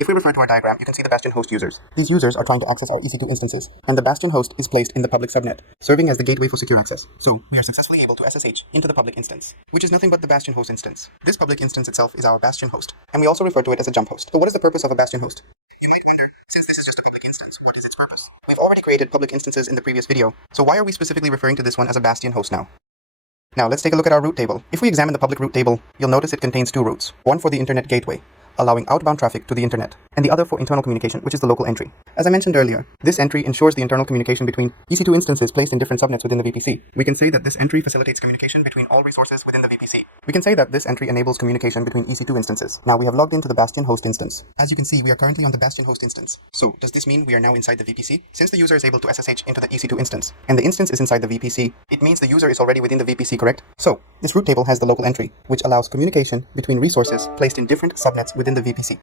If we refer to our diagram, you can see the Bastion Host users. These users are trying to access our EC2 instances, and the Bastion Host is placed in the public subnet, serving as the gateway for secure access. So, we are successfully able to SSH into the public instance, which is nothing but the Bastion Host instance. This public instance itself is our Bastion Host, and we also refer to it as a jump host. So what is the purpose of a Bastion Host? You might wonder, since this is just a public instance, what is its purpose? We've already created public instances in the previous video, so why are we specifically referring to this one as a Bastion Host now? Now, let's take a look at our route table. If we examine the public route table, you'll notice it contains two routes, one for the internet gateway, allowing outbound traffic to the internet, and the other for internal communication, which is the local entry. As I mentioned earlier, this entry ensures the internal communication between EC2 instances placed in different subnets within the VPC. We can say that this entry facilitates communication between all resources within the VPC. We can say that this entry enables communication between EC2 instances. Now we have logged into the Bastion Host instance. As you can see, we are currently on the Bastion Host instance. So, does this mean we are now inside the VPC? Since the user is able to SSH into the EC2 instance, and the instance is inside the VPC, it means the user is already within the VPC, correct? So, this route table has the local entry, which allows communication between resources placed in different subnets within the VPC.